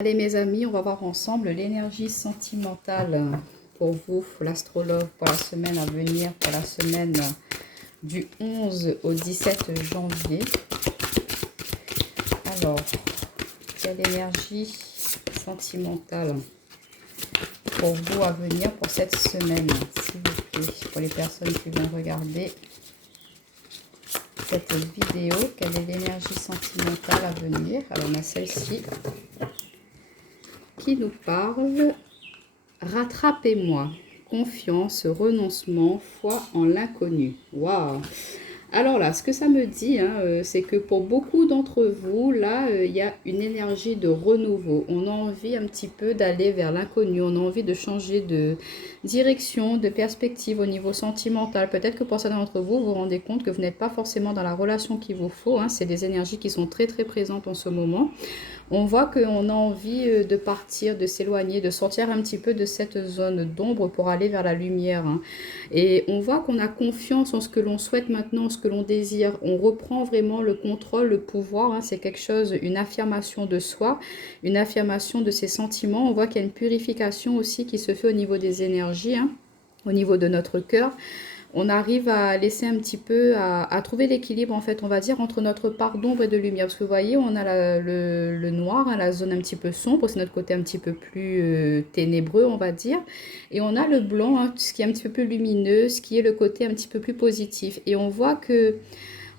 Allez mes amis, on va voir ensemble l'énergie sentimentale pour vous, l'astrologue, pour la semaine à venir, pour la semaine du 11 au 17 janvier. Alors, quelle énergie sentimentale pour vous à venir pour cette semaine, s'il vous plaît, pour les personnes qui vont regarder cette vidéo, quelle est l'énergie sentimentale à venir? Alors, on a celle-ci qui nous parle « Rattrapez-moi, confiance, renoncement, foi en l'inconnu ». Waouh! Alors là, ce que ça me dit, c'est que pour beaucoup d'entre vous, là, il y a une énergie de renouveau. On a envie un petit peu d'aller vers l'inconnu, on a envie de changer de direction, de perspective au niveau sentimental. Peut-être que pour certains d'entre vous, vous vous rendez compte que vous n'êtes pas forcément dans la relation qu'il vous faut. C'est des énergies qui sont très très présentes en ce moment. On voit qu'on a envie de partir, de s'éloigner, de sortir un petit peu de cette zone d'ombre pour aller vers la lumière. Et on voit qu'on a confiance en ce que l'on souhaite maintenant, en ce que l'on désire. On reprend vraiment le contrôle, le pouvoir. C'est quelque chose, une affirmation de soi, une affirmation de ses sentiments. On voit qu'il y a une purification aussi qui se fait au niveau des énergies, au niveau de notre cœur. On arrive à laisser un petit peu, à trouver l'équilibre, en fait, on va dire, entre notre part d'ombre et de lumière. Parce que vous voyez, on a le noir, la zone un petit peu sombre, c'est notre côté un petit peu plus ténébreux, on va dire. Et on a le blanc, ce qui est un petit peu plus lumineux, ce qui est le côté un petit peu plus positif. Et on voit que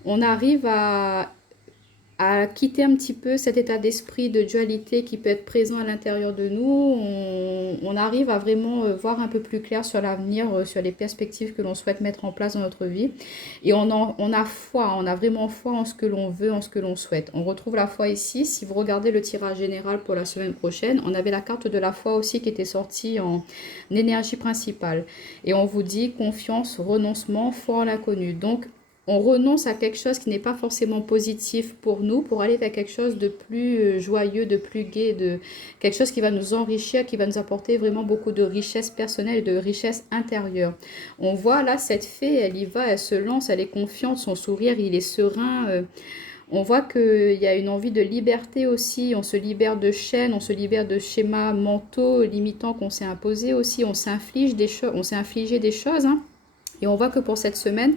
on arrive à quitter un petit peu cet état d'esprit de dualité qui peut être présent à l'intérieur de nous. On arrive à vraiment voir un peu plus clair sur l'avenir, sur les perspectives que l'on souhaite mettre en place dans notre vie. Et on a foi, on a vraiment foi en ce que l'on veut, en ce que l'on souhaite. On retrouve la foi ici. Si vous regardez le tirage général pour la semaine prochaine, on avait la carte de la foi aussi qui était sortie en énergie principale. Et on vous dit confiance, renoncement, foi en l'inconnu. Donc, on renonce à quelque chose qui n'est pas forcément positif pour nous, pour aller vers quelque chose de plus joyeux, de plus gai, de quelque chose qui va nous enrichir, qui va nous apporter vraiment beaucoup de richesse personnelle et de richesse intérieure. On voit là cette fée, elle y va, elle se lance, elle est confiante, son sourire, il est serein. On voit qu'il y a une envie de liberté aussi, on se libère de chaînes, on se libère de schémas mentaux limitants qu'on s'est imposés aussi, on s'inflige des choses, on s'est infligé des choses. Et on voit que pour cette semaine,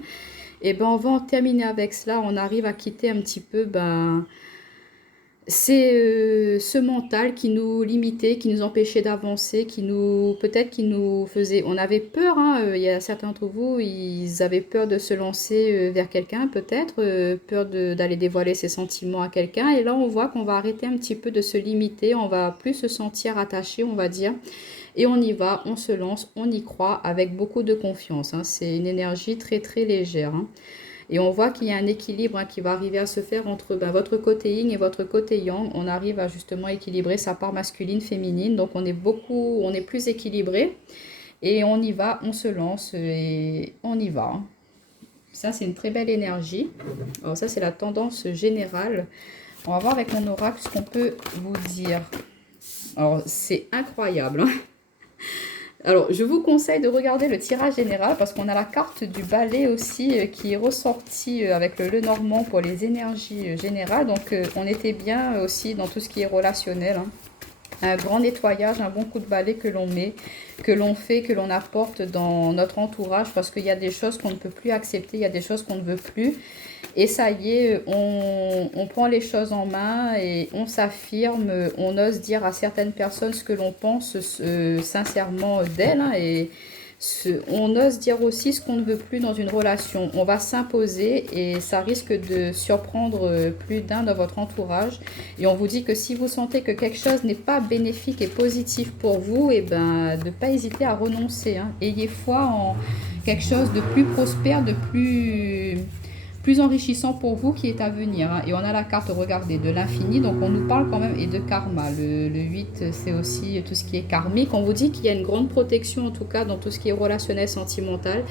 et on va en terminer avec cela. On arrive à quitter un petit peu c'est ce mental qui nous limitait, qui nous empêchait d'avancer, peut-être qui nous faisait... On avait peur, il y a certains d'entre vous, ils avaient peur de se lancer vers quelqu'un peut-être, peur d'aller dévoiler ses sentiments à quelqu'un. Et là, on voit qu'on va arrêter un petit peu de se limiter, on va plus se sentir attaché, on va dire. Et on y va, on se lance, on y croit avec beaucoup de confiance. C'est une énergie très très légère. Et on voit qu'il y a un équilibre qui va arriver à se faire entre votre côté yin et votre côté yang. On arrive à justement équilibrer sa part masculine, féminine. Donc on est plus équilibré. Et on y va, on se lance et on y va. Ça, c'est une très belle énergie. Alors ça, c'est la tendance générale. On va voir avec mon oracle ce qu'on peut vous dire. Alors, c'est incroyable. Alors, je vous conseille de regarder le tirage général parce qu'on a la carte du balai aussi qui est ressortie avec le Lenormand pour les énergies générales. Donc, on était bien aussi dans tout ce qui est relationnel. Un grand nettoyage, un bon coup de balai que l'on met, que l'on fait, que l'on apporte dans notre entourage parce qu'il y a des choses qu'on ne peut plus accepter, il y a des choses qu'on ne veut plus. Et ça y est, on prend les choses en main et on s'affirme, on ose dire à certaines personnes ce que l'on pense sincèrement d'elles. Et on ose dire aussi ce qu'on ne veut plus dans une relation. On va s'imposer et ça risque de surprendre plus d'un dans votre entourage. Et on vous dit que si vous sentez que quelque chose n'est pas bénéfique et positif pour vous, de ne pas hésiter à renoncer. Ayez foi en quelque chose de plus prospère, de plus enrichissant pour vous qui est à venir. Et on a la carte, regardez, de l'infini. Donc on nous parle quand même, et de karma. Le 8, c'est aussi tout ce qui est karmique. On vous dit qu'il y a une grande protection, en tout cas, dans tout ce qui est relationnel, sentimental.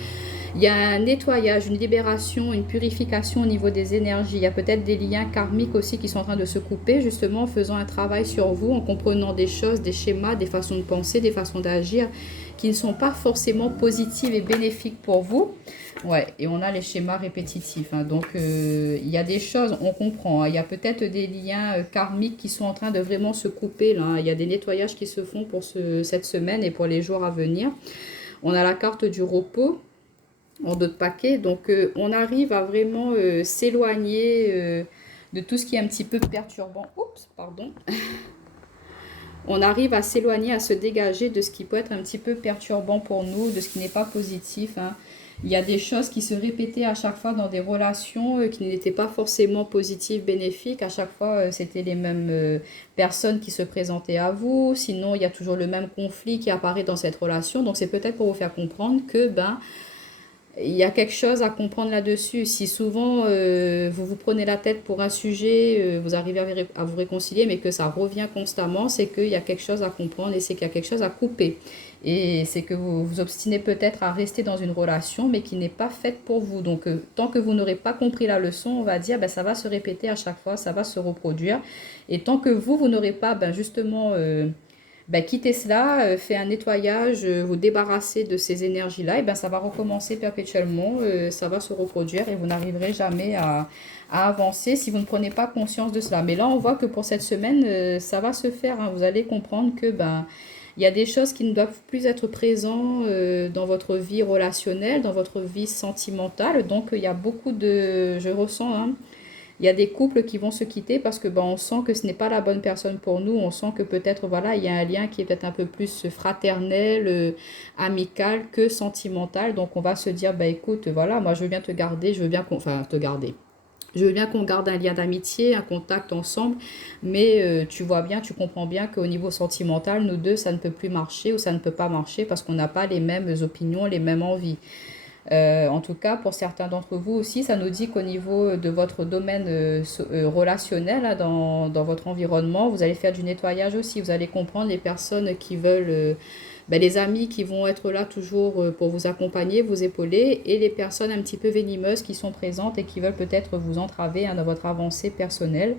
Il y a un nettoyage, une libération, une purification au niveau des énergies. Il y a peut-être des liens karmiques aussi qui sont en train de se couper, justement en faisant un travail sur vous, en comprenant des choses, des schémas, des façons de penser, des façons d'agir qui ne sont pas forcément positives et bénéfiques pour vous. Ouais, et on a les schémas répétitifs, hein. Donc, il y a des choses, on comprend, hein. Il y a peut-être des liens karmiques qui sont en train de vraiment se couper, là, hein. Il y a des nettoyages qui se font pour cette semaine et pour les jours à venir. On a la carte du repos en d'autres paquets. Donc, on arrive à vraiment s'éloigner de tout ce qui est un petit peu perturbant. Oups, pardon. On arrive à s'éloigner, à se dégager de ce qui peut être un petit peu perturbant pour nous, de ce qui n'est pas positif, hein. Il y a des choses qui se répétaient à chaque fois dans des relations qui n'étaient pas forcément positives, bénéfiques. À chaque fois, c'était les mêmes personnes qui se présentaient à vous. Sinon, il y a toujours le même conflit qui apparaît dans cette relation. Donc, c'est peut-être pour vous faire comprendre que ben, il y a quelque chose à comprendre là-dessus. Si souvent vous vous prenez la tête pour un sujet, vous arrivez à vous réconcilier, mais que ça revient constamment, c'est qu'il y a quelque chose à comprendre et c'est qu'il y a quelque chose à couper. Et c'est que vous vous obstinez peut-être à rester dans une relation, mais qui n'est pas faite pour vous. Donc, tant que vous n'aurez pas compris la leçon, on va dire, ben, ça va se répéter à chaque fois, ça va se reproduire. Et tant que vous n'aurez pas, ben, justement... ben, quittez cela, faites un nettoyage, vous débarrassez de ces énergies-là, et ben ça va recommencer perpétuellement, ça va se reproduire et vous n'arriverez jamais à avancer si vous ne prenez pas conscience de cela. Mais là, on voit que pour cette semaine, ça va se faire, hein. Vous allez comprendre que ben, il y a des choses qui ne doivent plus être présentes dans votre vie relationnelle, dans votre vie sentimentale. Donc, il y a beaucoup de... Je ressens, hein, il y a des couples qui vont se quitter parce que ben, on sent que ce n'est pas la bonne personne pour nous. On sent que peut-être voilà, il y a un lien qui est peut-être un peu plus fraternel, amical que sentimental. Donc on va se dire, bah écoute, voilà, moi je veux bien te garder, je veux bien qu'on, enfin te garder. Je veux bien qu'on garde un lien d'amitié, un contact ensemble, mais tu vois bien, tu comprends bien qu'au niveau sentimental, nous deux, ça ne peut plus marcher ou ça ne peut pas marcher parce qu'on n'a pas les mêmes opinions, les mêmes envies. En tout cas, pour certains d'entre vous aussi, ça nous dit qu'au niveau de votre domaine relationnel, là, dans votre environnement, vous allez faire du nettoyage aussi. Vous allez comprendre les personnes qui veulent, ben, les amis qui vont être là toujours pour vous accompagner, vous épauler, et les personnes un petit peu venimeuses qui sont présentes et qui veulent peut-être vous entraver hein, dans votre avancée personnelle.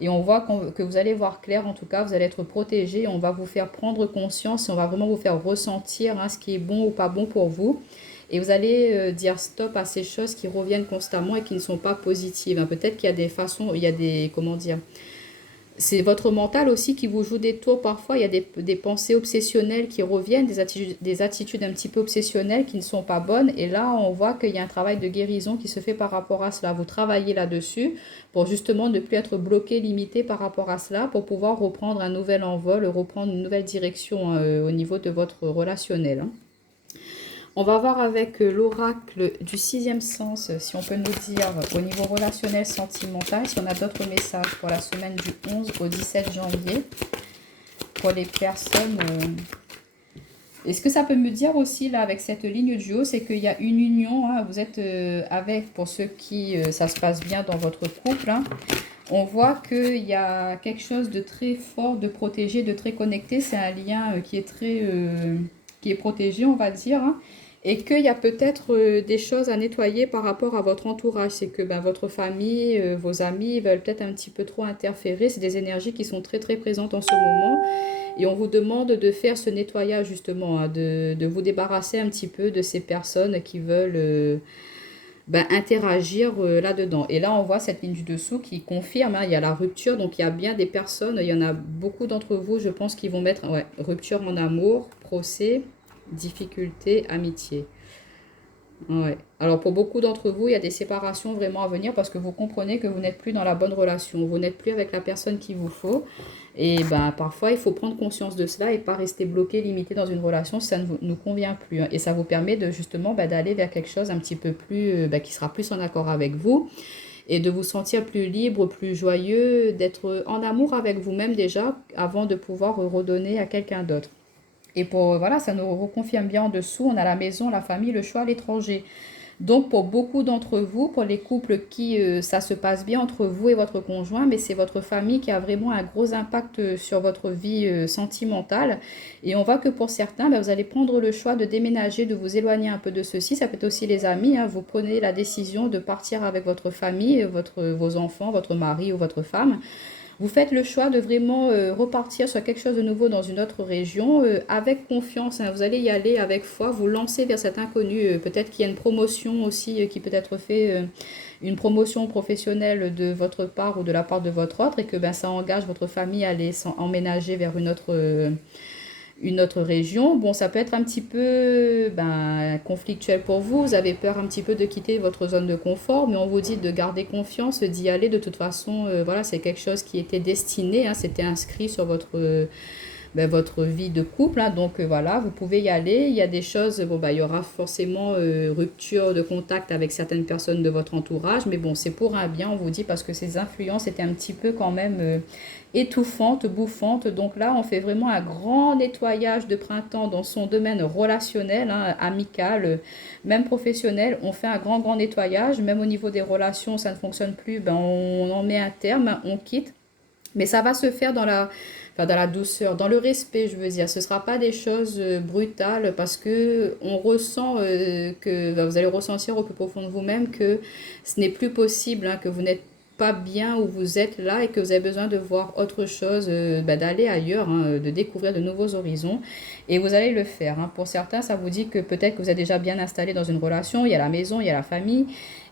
Et on voit que vous allez voir clair, en tout cas, vous allez être protégé, on va vous faire prendre conscience et on va vraiment vous faire ressentir hein, ce qui est bon ou pas bon pour vous. Et vous allez dire stop à ces choses qui reviennent constamment et qui ne sont pas positives, hein. Peut-être qu'il y a des façons, il y a des, comment dire, c'est votre mental aussi qui vous joue des tours parfois. Il y a des pensées obsessionnelles qui reviennent, des attitudes un petit peu obsessionnelles qui ne sont pas bonnes. Et là, on voit qu'il y a un travail de guérison qui se fait par rapport à cela. Vous travaillez là-dessus pour justement ne plus être bloqué, limité par rapport à cela, pour pouvoir reprendre un nouvel envol, reprendre une nouvelle direction au niveau de votre relationnel, hein. On va voir avec l'oracle du sixième sens, si on peut nous dire au niveau relationnel, sentimental, si on a d'autres messages pour la semaine du 11 au 17 janvier, pour les personnes. Et ce que ça peut me dire aussi, là, avec cette ligne du haut, c'est qu'il y a une union, hein, vous êtes avec, pour ceux qui, ça se passe bien dans votre couple, hein. On voit qu'il y a quelque chose de très fort, de protégé, de très connecté. C'est un lien qui est très... qui est protégé, on va dire, hein. Et qu'il y a peut-être des choses à nettoyer par rapport à votre entourage. C'est que ben, votre famille, vos amis veulent peut-être un petit peu trop interférer. C'est des énergies qui sont très très présentes en ce moment. Et on vous demande de faire ce nettoyage justement, hein, de vous débarrasser un petit peu de ces personnes qui veulent ben, interagir là-dedans. Et là, on voit cette ligne du dessous qui confirme, hein, il y a la rupture. Donc, il y a bien des personnes, il y en a beaucoup d'entre vous, je pense, qui vont mettre ouais, rupture en amour, procès, difficulté, amitié. Ouais. Alors pour beaucoup d'entre vous, il y a des séparations vraiment à venir parce que vous comprenez que vous n'êtes plus dans la bonne relation, vous n'êtes plus avec la personne qu'il vous faut. Et ben, parfois, il faut prendre conscience de cela et pas rester bloqué, limité dans une relation si ça ne nous convient plus, hein. Et ça vous permet de justement ben, d'aller vers quelque chose un petit peu plus, ben, qui sera plus en accord avec vous et de vous sentir plus libre, plus joyeux, d'être en amour avec vous-même déjà avant de pouvoir redonner à quelqu'un d'autre. Et pour, voilà, ça nous reconfirme bien en dessous, on a la maison, la famille, le choix, l'étranger. Donc pour beaucoup d'entre vous, pour les couples qui ça se passe bien entre vous et votre conjoint, mais c'est votre famille qui a vraiment un gros impact sur votre vie sentimentale. Et on voit que pour certains, ben, vous allez prendre le choix de déménager, de vous éloigner un peu de ceci. Ça peut être aussi les amis, hein. Vous prenez la décision de partir avec votre famille, vos enfants, votre mari ou votre femme. Vous faites le choix de vraiment repartir sur quelque chose de nouveau dans une autre région avec confiance, hein. Vous allez y aller avec foi, vous lancer vers cet inconnu. Peut-être qu'il y a une promotion aussi qui peut être faite, une promotion professionnelle de votre part ou de la part de votre autre et que ben, ça engage votre famille à aller emménager vers une autre région. Bon, ça peut être un petit peu ben, conflictuel pour vous. Vous avez peur un petit peu de quitter votre zone de confort, mais on vous dit de garder confiance, d'y aller. De toute façon, voilà, c'est quelque chose qui était destiné, hein, c'était inscrit sur ben, votre vie de couple, hein. Donc voilà, vous pouvez y aller. Il y a des choses, bon, bah, il y aura forcément rupture de contact avec certaines personnes de votre entourage, mais bon, c'est pour un bien, on vous dit, parce que ces influences étaient un petit peu quand même étouffantes, bouffantes. Donc là, on fait vraiment un grand nettoyage de printemps dans son domaine relationnel, hein, amical, même professionnel. On fait un grand nettoyage, même au niveau des relations, ça ne fonctionne plus, ben, on en met un terme, on quitte. Mais ça va se faire enfin, dans la douceur, dans le respect, je veux dire. Ce ne sera pas des choses brutales parce que on ressent que ben, vous allez ressentir au plus profond de vous-même que ce n'est plus possible, hein, que vous n'êtes pas bien où vous êtes là et que vous avez besoin de voir autre chose, ben, d'aller ailleurs, hein, de découvrir de nouveaux horizons. Et vous allez le faire, hein. Pour certains, ça vous dit que peut-être que vous êtes déjà bien installé dans une relation, il y a la maison, il y a la famille,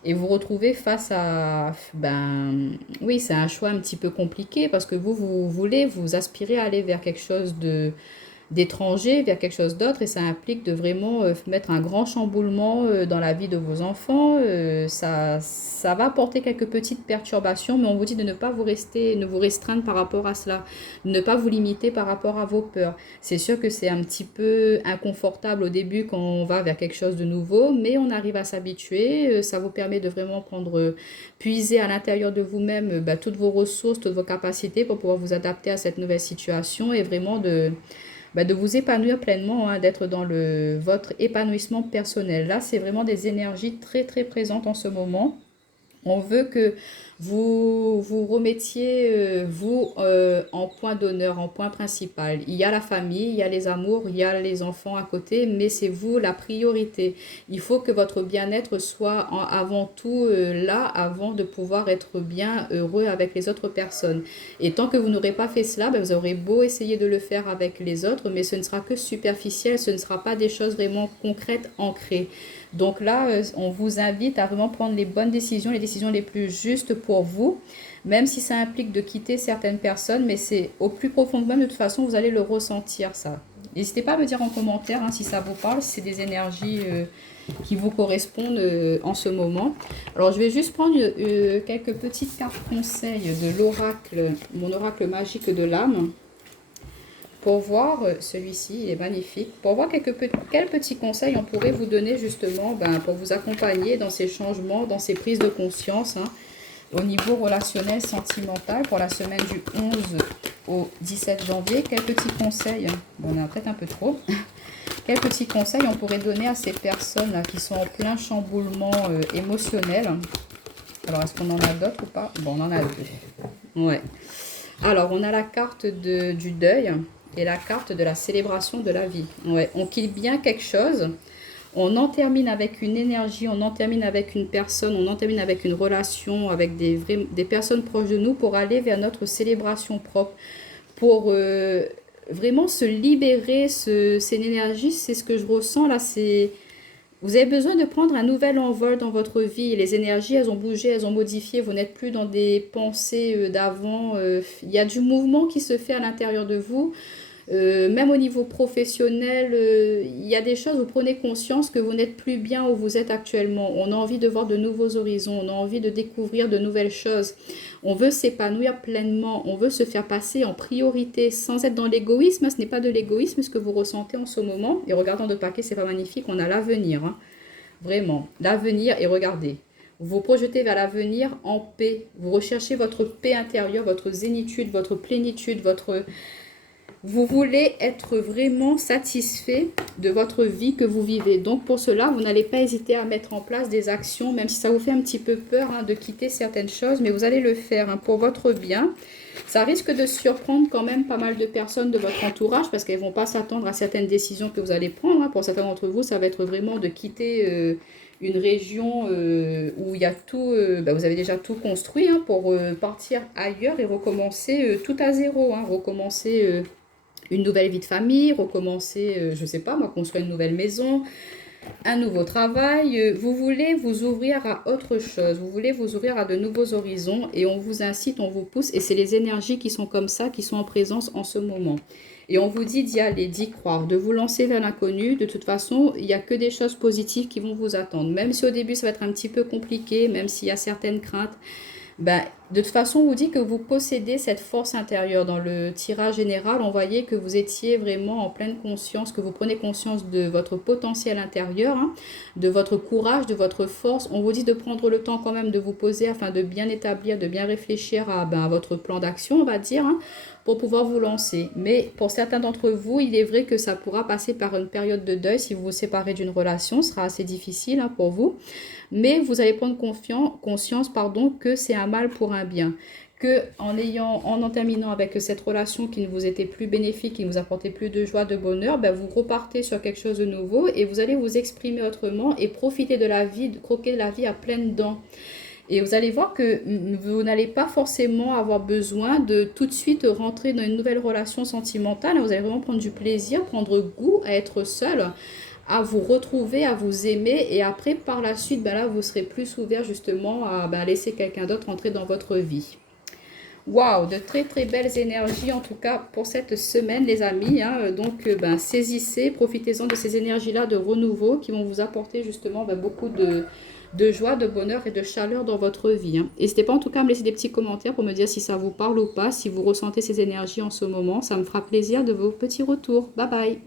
et vous retrouvez face à, ben, oui, c'est un choix un petit peu compliqué parce que vous voulez, vous aspirez à aller vers quelque chose d'étranger, vers quelque chose d'autre, et ça implique de vraiment mettre un grand chamboulement dans la vie de vos enfants. Ça va apporter quelques petites perturbations, mais on vous dit de ne pas ne vous restreindre par rapport à cela, de ne pas vous limiter par rapport à vos peurs. C'est sûr que c'est un petit peu inconfortable au début quand on va vers quelque chose de nouveau, mais on arrive à s'habituer. Ça vous permet de vraiment puiser à l'intérieur de vous-même bah, toutes vos ressources, toutes vos capacités pour pouvoir vous adapter à cette nouvelle situation et vraiment bah, de vous épanouir pleinement, hein, d'être dans votre épanouissement personnel. Là, c'est vraiment des énergies très présentes en ce moment. On veut que vous remettiez, vous, en point d'honneur, en point principal. Il y a la famille, il y a les amours, il y a les enfants à côté, mais c'est vous la priorité. Il faut que votre bien-être soit avant tout là, avant de pouvoir être bien heureux avec les autres personnes. Et tant que vous n'aurez pas fait cela, ben, vous aurez beau essayer de le faire avec les autres, mais ce ne sera que superficiel, ce ne sera pas des choses vraiment concrètes, ancrées. Donc là, on vous invite à vraiment prendre les décisions les plus justes pour vous, même si ça implique de quitter certaines personnes, mais c'est au plus profond de vous-même, de toute façon, vous allez le ressentir, ça. N'hésitez pas à me dire en commentaire hein, si ça vous parle, si c'est des énergies qui vous correspondent en ce moment. Alors, je vais juste prendre quelques petites cartes conseils de l'oracle, mon oracle magique de l'âme. Pour voir, celui-ci il est magnifique, pour voir quels petits conseils on pourrait vous donner justement ben, pour vous accompagner dans ces changements, dans ces prises de conscience, hein, au niveau relationnel, sentimental, pour la semaine du 11 au 17 janvier. Quels petits conseils, bon, on en a peut-être un peu trop, quels petits conseils on pourrait donner à ces personnes là, qui sont en plein chamboulement émotionnel. Alors, est-ce qu'on en a d'autres ou pas? Bon, on en a deux. Ouais. Alors, on a la carte du deuil et la carte de la célébration de la vie. Ouais, on quitte bien quelque chose, on en termine avec une énergie, on en termine avec une personne, on en termine avec une relation, avec des personnes proches de nous pour aller vers notre célébration propre, pour vraiment se libérer, cette énergie, c'est ce que je ressens là, c'est... Vous avez besoin de prendre un nouvel envol dans votre vie. Les énergies, elles ont bougé, elles ont modifié. Vous n'êtes plus dans des pensées d'avant. Il y a du mouvement qui se fait à l'intérieur de vous. Même au niveau professionnel, il y a des choses, vous prenez conscience que vous n'êtes plus bien où vous êtes actuellement. On a envie de voir de nouveaux horizons, on a envie de découvrir de nouvelles choses. On veut s'épanouir pleinement, on veut se faire passer en priorité sans être dans l'égoïsme. Ce n'est pas de l'égoïsme ce que vous ressentez en ce moment. Et regardant de paquet, c'est pas magnifique, on a l'avenir, hein. Vraiment, l'avenir, et regardez. Vous vous projetez vers l'avenir en paix. Vous recherchez votre paix intérieure, votre zénitude, votre plénitude, vous voulez être vraiment satisfait de votre vie que vous vivez. Donc pour cela, vous n'allez pas hésiter à mettre en place des actions, même si ça vous fait un petit peu peur hein, de quitter certaines choses, mais vous allez le faire hein, pour votre bien. Ça risque de surprendre quand même pas mal de personnes de votre entourage parce qu'elles ne vont pas s'attendre à certaines décisions que vous allez prendre, hein. Pour certains d'entre vous, ça va être vraiment de quitter une région où il y a tout, bah, vous avez déjà tout construit hein, pour partir ailleurs et recommencer tout à zéro, hein, recommencer une nouvelle vie de famille, recommencer, je sais pas, moi, construire une nouvelle maison, un nouveau travail. Vous voulez vous ouvrir à autre chose, vous voulez vous ouvrir à de nouveaux horizons et on vous incite, on vous pousse et c'est les énergies qui sont comme ça, qui sont en présence en ce moment. Et on vous dit d'y aller, d'y croire, de vous lancer vers l'inconnu. De toute façon, il n'y a que des choses positives qui vont vous attendre. Même si au début, ça va être un petit peu compliqué, même s'il y a certaines craintes, ben, de toute façon, on vous dit que vous possédez cette force intérieure. Dans le tirage général, on voyait que vous étiez vraiment en pleine conscience, que vous prenez conscience de votre potentiel intérieur, hein, de votre courage, de votre force. On vous dit de prendre le temps quand même de vous poser afin de bien établir, de bien réfléchir à, ben, à votre plan d'action, on va dire, hein, pour pouvoir vous lancer. Mais pour certains d'entre vous, il est vrai que ça pourra passer par une période de deuil. Si vous vous séparez d'une relation, ce sera assez difficile hein, pour vous. Mais vous allez prendre conscience pardon, que c'est un mal pour un bien. Que en terminant avec cette relation qui ne vous était plus bénéfique, qui ne vous apportait plus de joie, de bonheur, ben vous repartez sur quelque chose de nouveau et vous allez vous exprimer autrement et profiter de la vie, de croquer de la vie à pleines dents. Et vous allez voir que vous n'allez pas forcément avoir besoin de tout de suite rentrer dans une nouvelle relation sentimentale. Vous allez vraiment prendre du plaisir, prendre goût à être seul, à vous retrouver, à vous aimer. Et après, par la suite, ben là, vous serez plus ouvert justement à ben, laisser quelqu'un d'autre entrer dans votre vie. Waouh, de très très belles énergies en tout cas pour cette semaine les amis. Hein. Donc ben, saisissez, profitez-en de ces énergies-là de renouveau qui vont vous apporter justement ben, beaucoup de joie, de bonheur et de chaleur dans votre vie. Hein. N'hésitez pas en tout cas à me laisser des petits commentaires pour me dire si ça vous parle ou pas, si vous ressentez ces énergies en ce moment. Ça me fera plaisir de vos petits retours. Bye bye.